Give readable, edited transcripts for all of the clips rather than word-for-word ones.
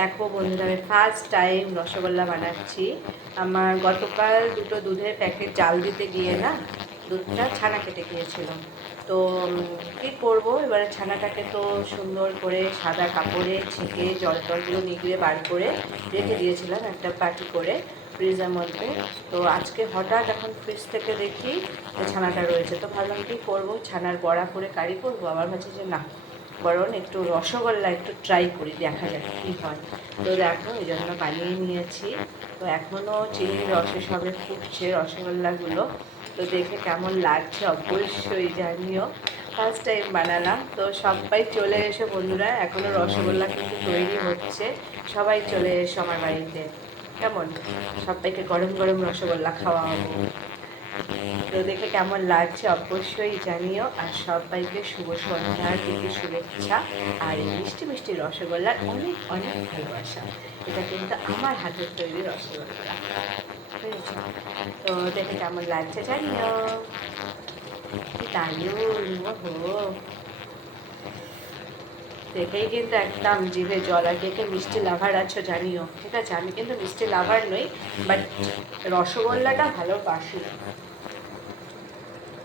দেখো বন্ধুরা, আমি ফার্স্ট টাইম রসগোল্লা বানাচ্ছি। আমার গতকাল দুটো দুধের প্যাকেট জাল দিতে গিয়ে না দুধটা ছানা কেটে গিয়েছিল। তো কী করবো এবারে, ছানাটাকে তো সুন্দর করে সাদা কাপড়ে ছেঁকে জল টলগুলো নিগড়ে বার করে রেখে দিয়েছিলাম একটা বাটি করে ফ্রিজের মধ্যে। তো আজকে হঠাৎ এখন ফ্রিজ থেকে দেখি যে ছানাটা রয়েছে, তো ভাবলাম কী করবো, ছানার বড়া করে কারি করবো। আবার ভাবছি যে না, বরং একটু রসগোল্লা একটু ট্রাই করি, দেখা যাক কী হয়। তো দেখো এই জন্য বানিয়ে নিয়েছি। তো এখনও চিনির রসে সবে ফুটছে রসগোল্লাগুলো। তো দেখে কেমন লাগছে অবশ্যই জানিও। ফার্স্ট টাইম বানালাম। তো সবাই চলে এসো বন্ধুরা, এখনও রসগোল্লা কিন্তু তৈরি হচ্ছে। সবাই চলে এসো আমার বাড়িতে, কেমন? সবাইকে গরম গরম রসগোল্লা খাওয়াবো। তো দেখে কেমন লাগছে অবশ্যই জানিও। আর সবাইকে শুভ সন্ধ্যার থেকে শুভেচ্ছা। আর এই মিষ্টি মিষ্টি রসগোল্লার অনেক অনেক ভালোবাসা। এটা কিন্তু আমার হাতের তৈরি রসগোল্লা, বুঝেছো? তো দেখে কেমন লাগছে জানিও। কি দারুণ! ওহো, দেখেই কিন্তু একদম জিভে জল। আর দেখে মিষ্টি লাভার আছো জানিও, ঠিক আছে? আমি কিন্তু মিষ্টি লাভার নই, বাট রসগোল্লাটা ভালোবাসি।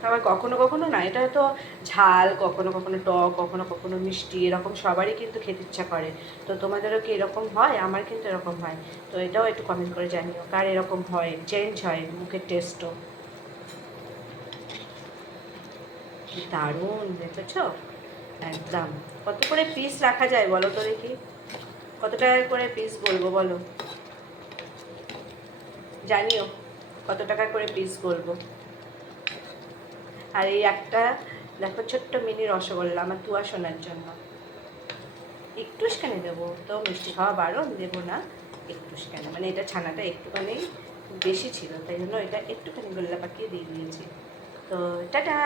আবার কখনো কখনো না, এটা তো ঝাল, কখনো কখনো টক, কখনো কখনো মিষ্টি, এরকম সবারই কিন্তু খেতে ইচ্ছা করে। তো তোমাদেরও কি এরকম হয়? আমার কিন্তু এরকম হয়। তো এটাও একটু কমেন্ট করে জানিও কার এরকম হয়, চেঞ্জ হয় মুখের টেস্টও। দারুণ, দেখেছো? একদম। কত করে পিস রাখা যায় বলো তো দেখি? কত টাকা করে পিস বলবো বলো? জানিও কত টাকা করে পিস বলবো। আর এই একটা দেখো ছোট্ট মিনি রসগোল্লা আমার তুয়া শোনার জন্য। একটুখানি দেবো, তো মিষ্টি খাওয়া বারণ, দেবো না। একটুখানি, মানে এটা ছানাটা একটুখানি বেশি ছিল, তাই জন্য এটা একটুখানি গোল্লা পাকিয়ে দিয়ে দিয়েছি। তো টাটা।